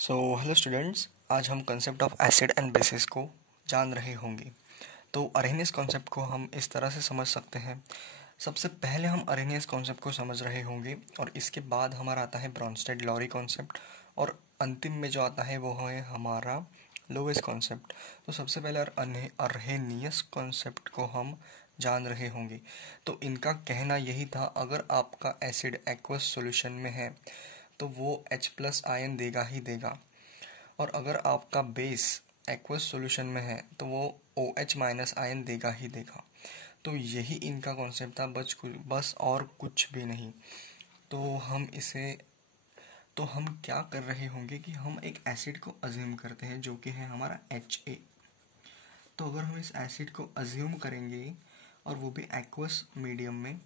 Hello students, आज हम concept of acid and bases को जान रहे होंगे। तो अरहेनियस कॉन्सेप्ट को हम इस तरह से समझ सकते हैं। सबसे पहले हम अरहेनियस कॉन्सेप्ट को समझ रहे होंगे और इसके बाद हमारा आता है ब्रॉन्स्टेड लॉरी कॉन्सेप्ट और अंतिम में जो आता है वो है हमारा लोवेस कॉन्सेप्ट। तो सबसे पहले अरहेनियस कॉन्सेप्ट को हम जान रहे होंगे। तो इनका कहना यही था, अगर आपका एसिड एक्वस सॉल्यूशन में है तो वो H+ आयन देगा ही देगा, और अगर आपका बेस एक्वस सॉल्यूशन में है तो वो OH- आयन देगा ही देगा। तो यही इनका कॉन्सेप्ट था, बस और कुछ भी नहीं। तो हम क्या कर रहे होंगे कि हम एक एसिड को अज्यूम करते हैं जो कि है हमारा Ha। तो अगर हम इस एसिड को अज्यूम करेंगे और वो भी एक्वस मीडियम में,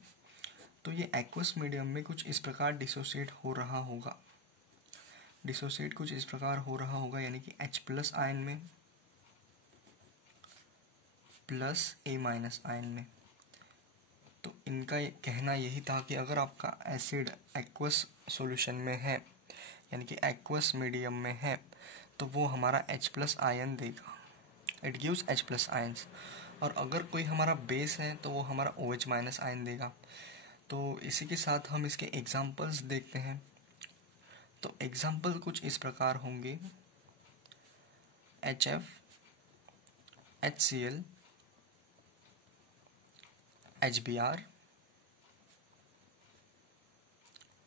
तो ये एक्वस मीडियम में कुछ इस प्रकार डिसोसिएट कुछ इस प्रकार हो रहा होगा, यानी कि H+ आयन में प्लस A- आयन में। तो इनका कहना यही था कि अगर आपका एसिड एक्वस सॉल्यूशन में है, यानी कि एक्वस मीडियम में है, तो वो हमारा H+ आयन देगा। It gives H+ ions. और अगर कोई हमारा बेस है तो वो हमारा OH- आयन देगा। तो इसी के साथ हम इसके एग्जांपल्स देखते हैं। तो एग्जांपल कुछ इस प्रकार होंगे: HF, HCl, HBr,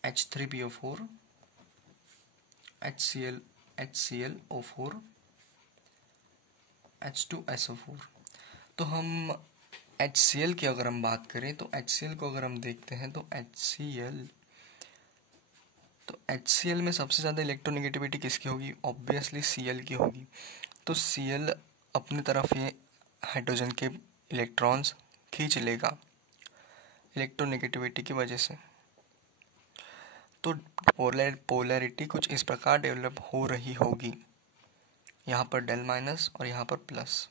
H3PO4, HCl, HClO4, H2SO4। तो हम HCl की अगर हम बात करें तो HCl को अगर हम देखते हैं तो HCl में सबसे ज़्यादा इलेक्ट्रोनेगेटिविटी किसकी होगी? ऑब्वियसली Cl की होगी। तो Cl अपनी तरफ ये हाइड्रोजन के इलेक्ट्रॉन्स खींच लेगा इलेक्ट्रोनेगेटिविटी की वजह से। तो पोलैरिटी कुछ इस प्रकार डेवलप हो रही होगी, यहाँ पर Δ- और यहाँ पर प्लस।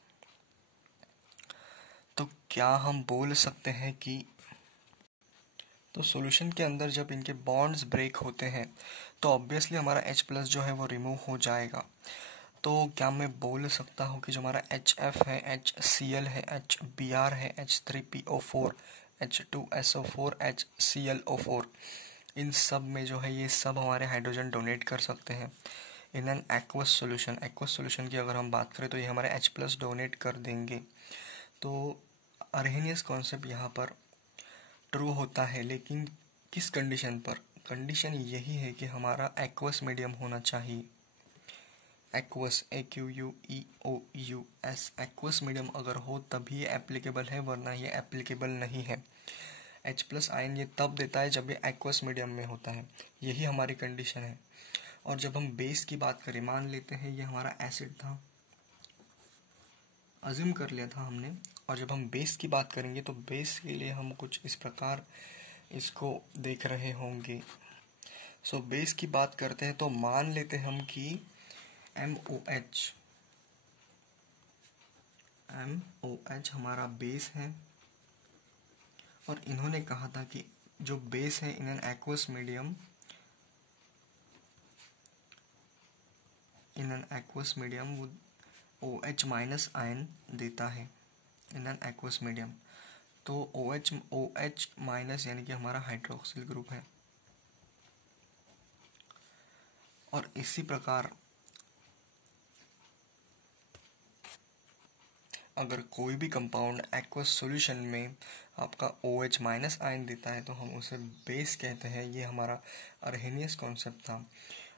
तो क्या हम बोल सकते हैं कि तो सॉल्यूशन के अंदर जब इनके बॉन्ड्स ब्रेक होते हैं तो ऑब्वियसली हमारा H+ जो है वो रिमूव हो जाएगा। तो क्या मैं बोल सकता हूँ कि जो हमारा HF है, HCl है, HBr है, H3PO4, H2SO4, HClO4, इन सब में जो है ये सब हमारे हाइड्रोजन डोनेट कर सकते हैं इन एन एक्वस सॉल्यूशन की अगर हम बात करें तो ये हमारे H+ डोनेट कर देंगे। तो अरहेनियस कॉन्सेप्ट यहाँ पर ट्रू होता है, लेकिन किस कंडीशन पर? कंडीशन यही है कि हमारा एक्वस मीडियम होना चाहिए। एक्वस, AQUEOUS, एक्वस मीडियम अगर हो तभी ये एप्लीकेबल है, वरना ये एप्लीकेबल नहीं है। H+ आयन ये तब देता है जब ये एक्वस मीडियम में होता है, यही हमारी कंडीशन है। और जब हम बेस की बात करें, मान लेते हैं ये हमारा एसिड था, अज्यूम कर लिया था हमने, और जब हम बेस की बात करेंगे तो बेस के लिए हम कुछ इस प्रकार इसको देख रहे होंगे। बेस की बात करते हैं तो मान लेते हम कि MOH हमारा बेस है, और इन्होंने कहा था कि जो बेस है इन एन एक्वस मीडियम वो OH- आयन देता है इन एन एक्वस मीडियम। तो OH- यानी कि हमारा हाइड्रोक्सिल ग्रुप है। और इसी प्रकार अगर कोई भी कंपाउंड एक्वस सॉल्यूशन में आपका OH- आयन देता है तो हम उसे बेस कहते हैं। ये हमारा अरहेनियस कॉन्सेप्ट था।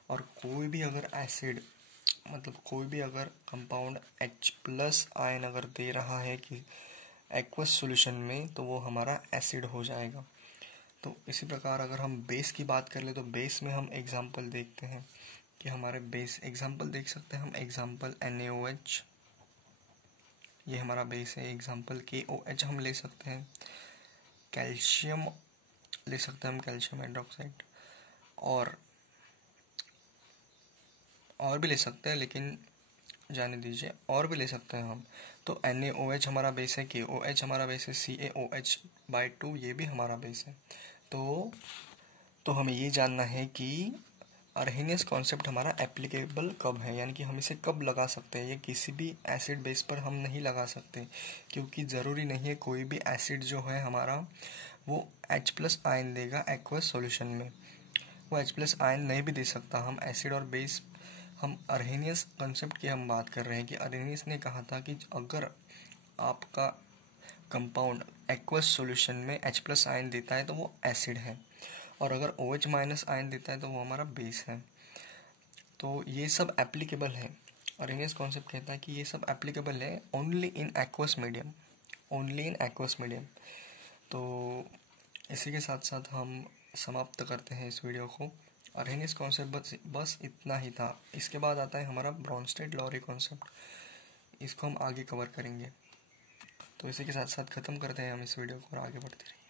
और कोई भी अगर एसिड, मतलब कोई भी अगर कंपाउंड H+ आयन अगर दे रहा है कि एक्वस सॉल्यूशन में, तो वो हमारा एसिड हो जाएगा। तो इसी प्रकार अगर हम बेस की बात कर ले तो बेस में हम एग्जांपल देखते हैं कि हमारे बेस एग्जांपल देख सकते हैं हम। एग्जांपल NaOH, ये हमारा बेस है। एग्जांपल KOH हम ले सकते हैं। कैल्शियम ले सकते हैं हम, कैल्शियम हाइड्रोक्साइड, और भी ले सकते हैं, लेकिन जाने दीजिए, और भी ले सकते हैं हम। तो NaOH हमारा बेस है, KOH हमारा बेस है, CaOH/2 ये भी हमारा बेस है। तो हमें ये जानना है कि अरहेनियस कॉन्सेप्ट हमारा एप्लीकेबल कब है, यानी कि हम इसे कब लगा सकते हैं। ये किसी भी एसिड बेस पर हम नहीं लगा सकते, क्योंकि ज़रूरी नहीं है कोई भी एसिड जो है हमारा वो H+ आयन देगा एक्वस सॉल्यूशन में। वो H+ आयन नहीं भी दे सकता। हम एसिड और बेस, हम अरहेनियस कॉन्सेप्ट की हम बात कर रहे हैं कि अरहेनियस ने कहा था कि अगर आपका कंपाउंड एक्वस सॉल्यूशन में H+ आयन देता है तो वो एसिड है, और अगर OH- आयन देता है तो वो हमारा बेस है। तो ये सब एप्लीकेबल है। अरहेनियस कॉन्सेप्ट कहता है कि ये सब एप्लीकेबल है only in aqueous medium, only in aqueous medium. तो इसी के साथ साथ हम समाप्त करते हैं इस वीडियो को। अरहेनियस कॉन्सेप्ट बस इतना ही था। इसके बाद आता है हमारा ब्रोंस्टेड-लॉरी कॉन्सेप्ट, इसको हम आगे कवर करेंगे। तो इसी के साथ साथ ख़त्म करते हैं हम इस वीडियो को और आगे बढ़ते रहिए।